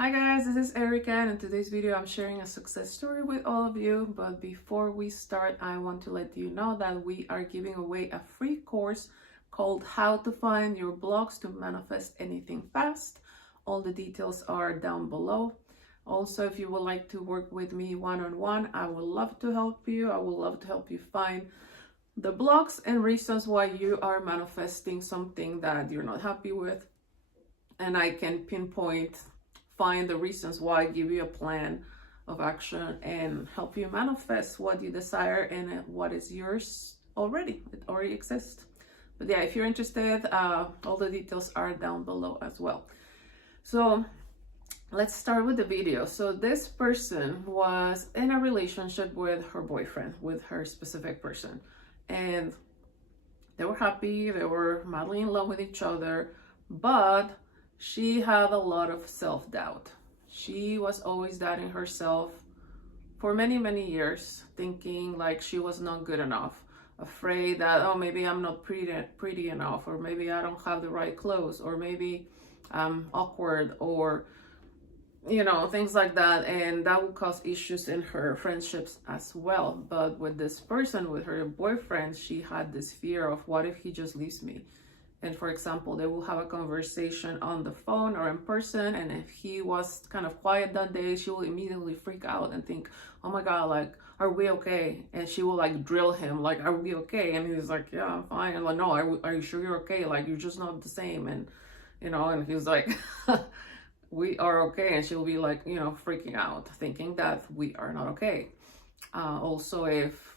Hi guys, this is Erika, and in today's video I'm sharing a success story with all of you. But before we start, I want to let you know that we are giving away a free course called How to Find Your Blocks to Manifest Anything Fast. All the details are down below. Also, if you would like to work with me one-on-one, I would love to help you. I would love to help you find the blocks and reasons why you are manifesting something that you're not happy with. And I can find the reasons why, give you a plan of action, and help you manifest what you desire and what is yours already. It already exists. But yeah, if you're interested, all the details are down below as well. So let's start with the video. So this person was in a relationship with her boyfriend, with her specific person, and they were happy, they were madly in love with each other, but she had a lot of self-doubt. She was always doubting herself for many years, thinking like she was not good enough, afraid that, oh, maybe I'm not pretty enough, or maybe I don't have the right clothes, or maybe I'm awkward, or things like that. And that would cause issues in her friendships as well. But with this person, with her boyfriend, she had this fear of, what if he just leaves me? And for example, they will have a conversation on the phone or in person, and if he was kind of quiet that day, she will immediately freak out and think, oh my God, like, are we okay? And she will like drill him, like, are we okay? And he's like, yeah, I'm fine. And like, no, are you sure you're okay? Like, you're just not the same. And and he's like, we are okay. And she'll be like, freaking out, thinking that we are not okay. Also, if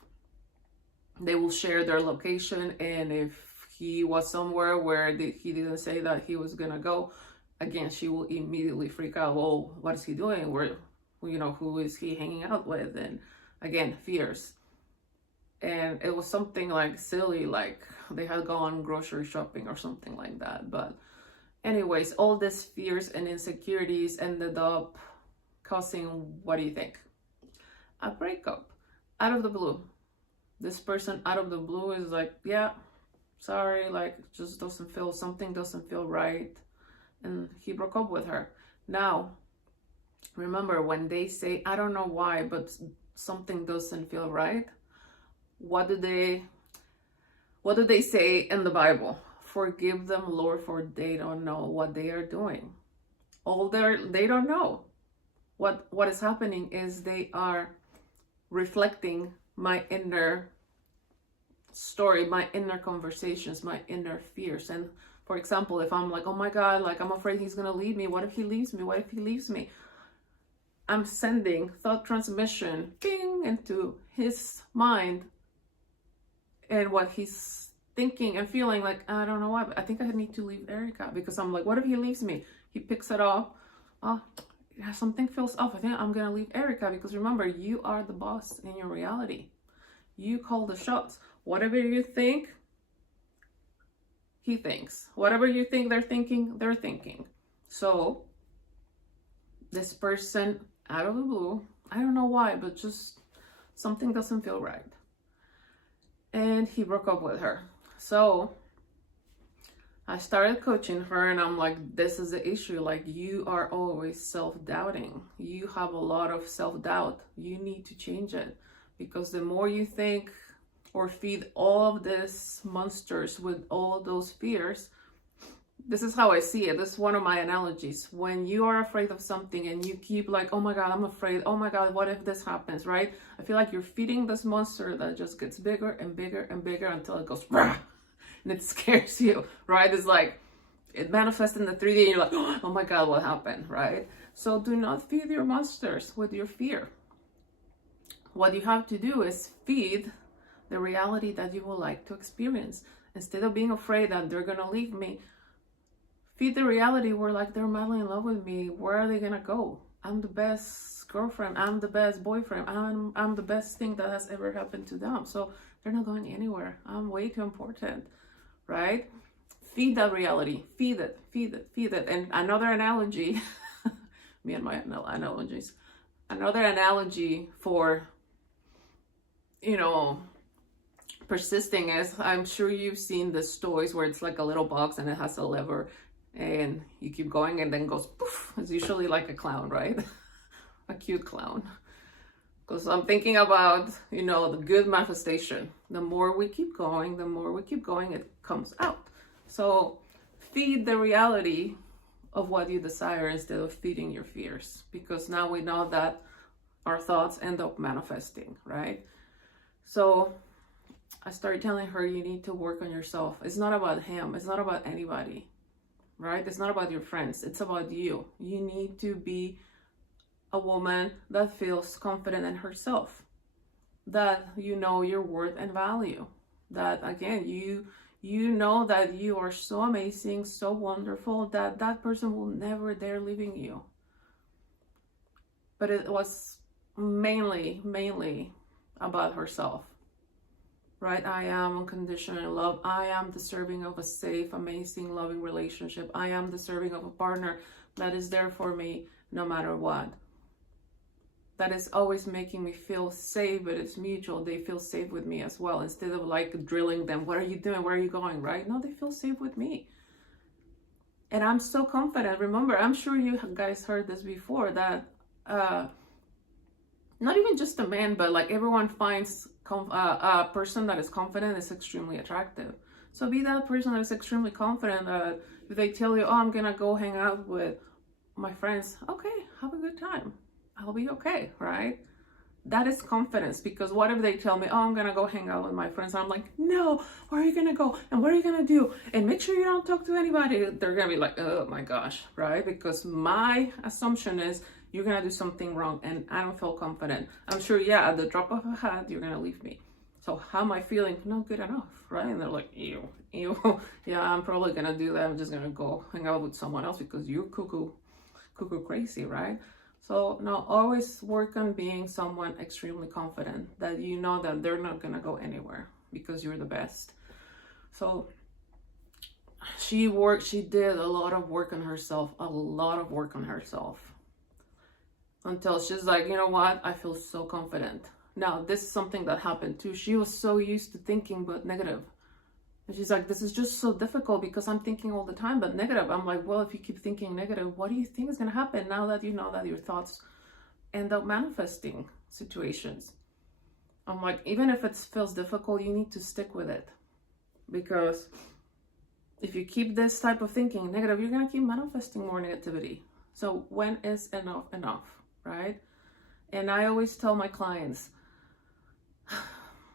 they will share their location, and if he was somewhere where he didn't say that he was gonna go, again, she will immediately freak out. Well, what is he doing? Where, who is he hanging out with? And again, fears. And it was something like silly, like they had gone grocery shopping or something like that. But anyways, all these fears and insecurities ended up causing, what do you think? A breakup out of the blue. This person out of the blue is like, yeah, sorry, like, just something doesn't feel right. And he broke up with her. Now, remember, when they say, I don't know why, but something doesn't feel right, what do they say in the Bible? Forgive them, Lord, for they don't know what they are doing. They don't know. What is happening is they are reflecting my inner story, my inner conversations, my inner fears. And for example, if I'm like, oh my God, like, I'm afraid he's gonna leave me. What if he leaves me? What if he leaves me? I'm sending thought transmission ping into his mind, and what he's thinking and feeling, like, I don't know why, but I think I need to leave Erika, because I'm like, what if he leaves me? He picks it up. Oh, yeah, something feels off. I think I'm gonna leave Erika, because remember, you are the boss in your reality. You call the shots. Whatever you think, he thinks. Whatever you think they're thinking. So this person out of the blue, I don't know why, but just something doesn't feel right. And he broke up with her. So I started coaching her, and I'm like, this is the issue. Like, you are always self-doubting. You have a lot of self-doubt. You need to change it, because the more you think or feed all of these monsters with all those fears, this is how I see it. This is one of my analogies. When you are afraid of something and you keep like, oh my God, I'm afraid. Oh my God, what if this happens, right? I feel like you're feeding this monster that just gets bigger and bigger and bigger until it goes, rah, and it scares you, right? It's like, it manifests in the 3D and you're like, oh my God, what happened, right? So do not feed your monsters with your fear. What you have to do is feed the reality that you would like to experience. Instead of being afraid that they're gonna leave me, feed the reality where, like, they're madly in love with me. Where are they gonna go? I'm the best girlfriend. I'm the best boyfriend. I'm the best thing that has ever happened to them. So they're not going anywhere. I'm way too important, right? Feed that reality. Feed it. And another analogy, me and my analogies. Another analogy for, persisting is, I'm sure you've seen the toys where it's like a little box and it has a lever, and you keep going and then goes poof. It's usually like a clown, right? A cute clown. Because I'm thinking about, you know, the good manifestation. The more we keep going, it comes out. So feed the reality of what you desire instead of feeding your fears, because now we know that our thoughts end up manifesting, right? So I started telling her, you need to work on yourself. It's not about him. It's not about anybody, right? It's not about your friends. It's about you. You need to be a woman that feels confident in herself, that you know your worth and value, that again, you know that you are so amazing, so wonderful, that that person will never dare leaving you. But it was mainly about herself, right? I am unconditional love. I am deserving of a safe, amazing, loving relationship. I am deserving of a partner that is there for me no matter what. That is always making me feel safe, but it's mutual. They feel safe with me as well. Instead of like drilling them, what are you doing? Where are you going? Right? No, they feel safe with me. And I'm so confident. Remember, I'm sure you guys heard this before, that not even just a man, but like everyone finds a person that is confident is extremely attractive. So be that person that is extremely confident, that if they tell you, oh, I'm gonna go hang out with my friends, okay, have a good time. I'll be okay, right? That is confidence. Because what if they tell me, oh, I'm gonna go hang out with my friends? I'm like, no, where are you gonna go? And what are you gonna do? And make sure you don't talk to anybody. They're gonna be like, oh my gosh, right? Because my assumption is you're gonna do something wrong, and I don't feel confident. I'm sure, yeah, at the drop of a hat, you're gonna leave me. So how am I feeling? Not good enough, right? And they're like, ew. Yeah, I'm probably gonna do that. I'm just gonna go hang out with someone else because you're cuckoo crazy, right? So now always work on being someone extremely confident, that you know that they're not gonna go anywhere because you're the best. So she did a lot of work on herself, until she's like, you know what? I feel so confident. Now, this is something that happened too. She was so used to thinking but negative. And she's like, this is just so difficult because I'm thinking all the time but negative. I'm like, well, if you keep thinking negative, what do you think is going to happen now that you know that your thoughts end up manifesting situations? I'm like, even if it feels difficult, you need to stick with it. Because if you keep this type of thinking negative, you're going to keep manifesting more negativity. So when is enough, right? And I always tell my clients,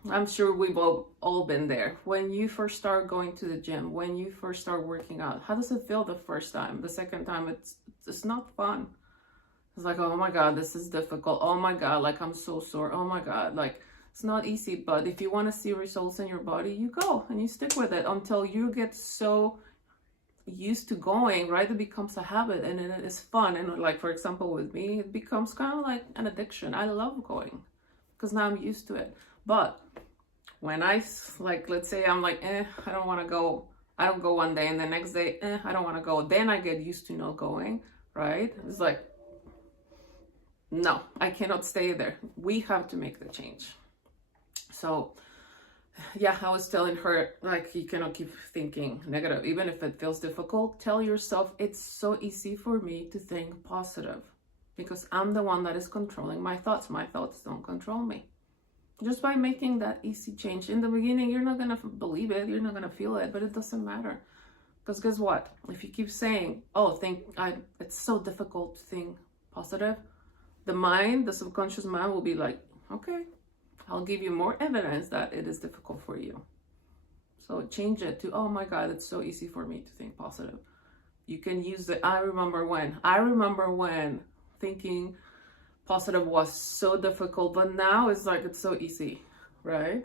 I'm sure we've all been there. When you first start going to the gym, when you first start working out, how does it feel the first time? The second time, it's not fun. It's like, oh my God, this is difficult. Oh my God, like I'm so sore. Oh my God, like it's not easy. But if you want to see results in your body, you go and you stick with it until you get so used to going, right? It becomes a habit and it is fun. And like, for example, with me, it becomes kind of like an addiction. I love going because now I'm used to it. But when I, like, let's say I'm like, I don't want to go. I don't go one day and the next day, I don't want to go. Then I get used to not going, right? It's like, no, I cannot stay there. We have to make the change. So yeah, I was telling her, like, you cannot keep thinking negative. Even if it feels difficult, tell yourself, it's so easy for me to think positive because I'm the one that is controlling my thoughts. My thoughts don't control me. Just by making that easy change. In the beginning, you're not going to believe it. You're not going to feel it, but it doesn't matter. Because guess what? If you keep saying, oh, it's so difficult to think positive, the subconscious mind will be like, okay, I'll give you more evidence that it is difficult for you. So change it to, oh my God, it's so easy for me to think positive. You can use the I remember when thinking positive was so difficult, but now it's like it's so easy, right?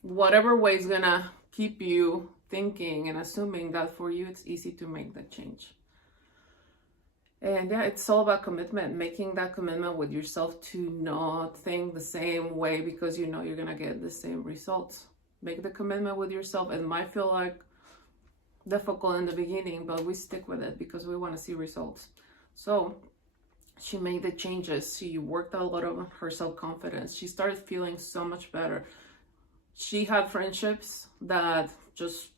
Whatever way is gonna keep you thinking and assuming that for you it's easy to make that change. And yeah, it's all about commitment, making that commitment with yourself to not think the same way because you know you're gonna get the same results. Make the commitment with yourself. It might feel like difficult in the beginning, but we stick with it because we want to see results. So she made the changes. She worked a lot on her self-confidence. She started feeling so much better. She had friendships that just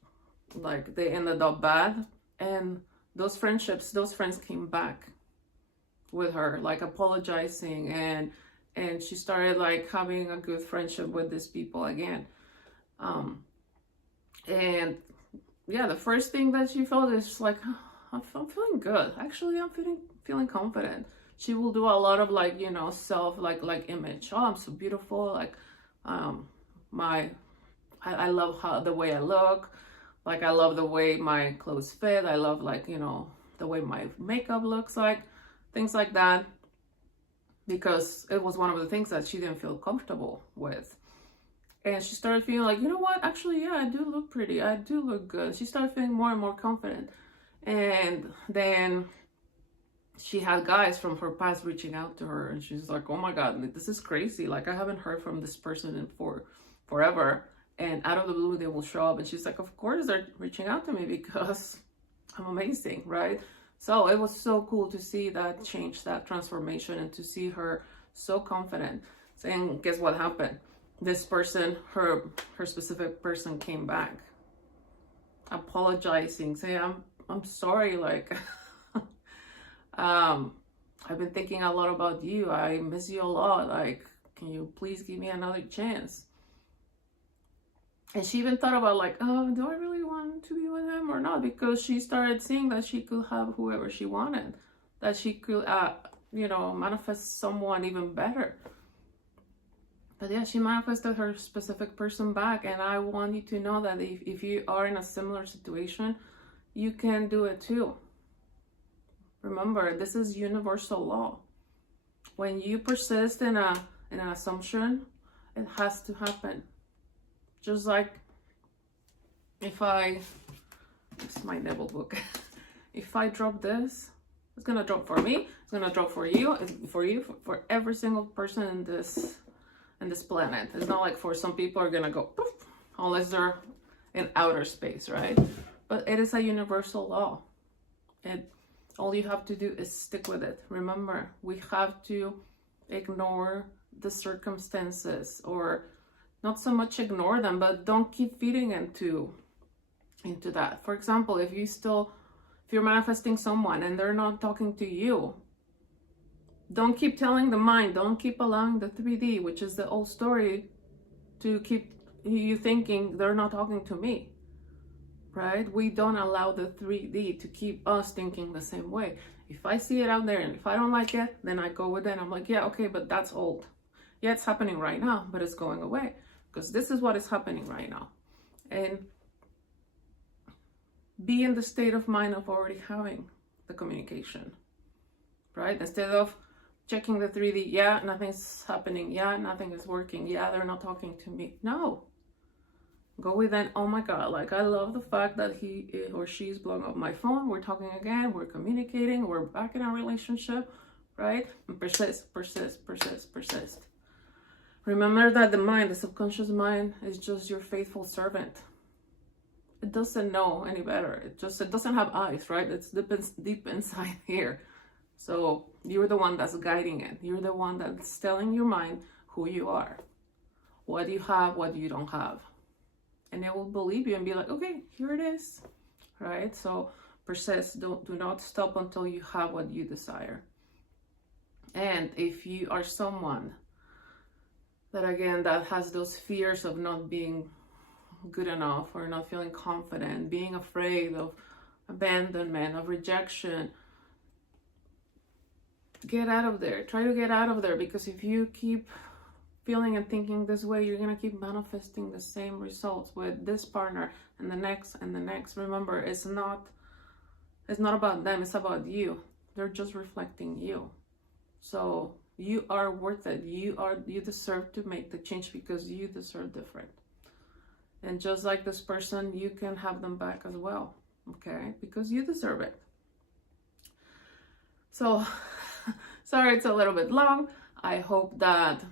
like they ended up bad. And those friends came back with her, like apologizing, and she started like having a good friendship with these people again. And yeah, the first thing that she felt is like, I'm feeling good. Actually, I'm feeling confident. She will do a lot of like, you know, self like image. Oh, I'm so beautiful. Like, I love how the way I look. Like, I love the way my clothes fit. I love, like, you know, the way my makeup looks like, things like that. Because it was one of the things that she didn't feel comfortable with. And she started feeling like, you know what? Actually, yeah, I do look pretty. I do look good. She started feeling more and more confident. And then she had guys from her past reaching out to her. And she's like, oh my God, this is crazy. Like, I haven't heard from this person in forever. And out of the blue, they will show up. And she's like, of course they're reaching out to me because I'm amazing, right? So it was so cool to see that change, that transformation, and to see her so confident. And guess what happened? This person, her specific person, came back, apologizing, saying, I'm sorry, like, I've been thinking a lot about you. I miss you a lot. Like, can you please give me another chance? And she even thought about like, oh, do I really want to be with him or not? Because she started seeing that she could have whoever she wanted, that she could, you know, manifest someone even better. But yeah, she manifested her specific person back. And I want you to know that if you are in a similar situation, you can do it too. Remember, this is universal law. When you persist in an assumption, it has to happen. Just like if this is my Neville book. If I drop this, it's gonna drop for me. It's gonna drop for you. For every single person in this planet. It's not like for some people are gonna go poof, unless they're in outer space, right? But it is a universal law, and all you have to do is stick with it. Remember, we have to ignore the circumstances, or not so much ignore them, but don't keep feeding into that. For example, if you're manifesting someone and they're not talking to you, don't keep telling the mind, don't keep allowing the 3D, which is the old story, to keep you thinking they're not talking to me, right? We don't allow the 3D to keep us thinking the same way. If I see it out there and if I don't like it, then I go with it. I'm like, yeah, okay, but that's old. Yeah, it's happening right now, but it's going away. Because this is what is happening right now. And be in the state of mind of already having the communication, right? Instead of checking the 3D, yeah, nothing's happening. Yeah, nothing is working. Yeah, they're not talking to me. No. Go with an, oh my God, like, I love the fact that he or she is blowing up my phone. We're talking again. We're communicating. We're back in a relationship, right? And persist, persist, persist, persist. Remember that the mind, the subconscious mind, is just your faithful servant. It doesn't know any better. It doesn't have eyes, right? It's deep inside here. So you're the one that's guiding it. You're the one that's telling your mind who you are, what you have, what you don't have. And it will believe you and be like, okay, here it is, right? So persist. Do not stop until you have what you desire. And if you are someone that has those fears of not being good enough, or not feeling confident, being afraid of abandonment, of rejection, get out of there. Try to get out of there, because if you keep feeling and thinking this way, you're gonna keep manifesting the same results with this partner and the next and the next. Remember, it's not about them, it's about you. They're just reflecting you. So you are worth it. You deserve to make the change, because you deserve different. And just like this person, you can have them back as well, okay? Because you deserve it. So, sorry it's a little bit long. I hope that,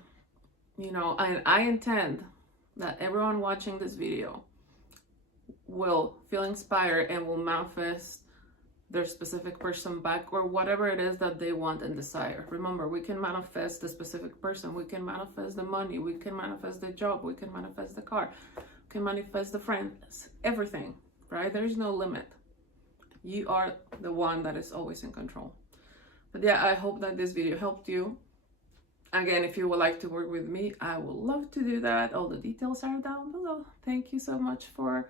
and I intend that everyone watching this video will feel inspired and will manifest their specific person back, or whatever it is that they want and desire. Remember, we can manifest the specific person, we can manifest the money, we can manifest the job, we can manifest the car, we can manifest the friends, everything, right? There's no limit. You are the one that is always in control. But yeah, I hope that this video helped you. Again, if you would like to work with me, I would love to do that. All the details are down below. Thank you so much for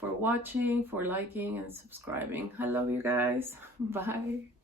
watching, for liking and subscribing. I love you guys. Bye.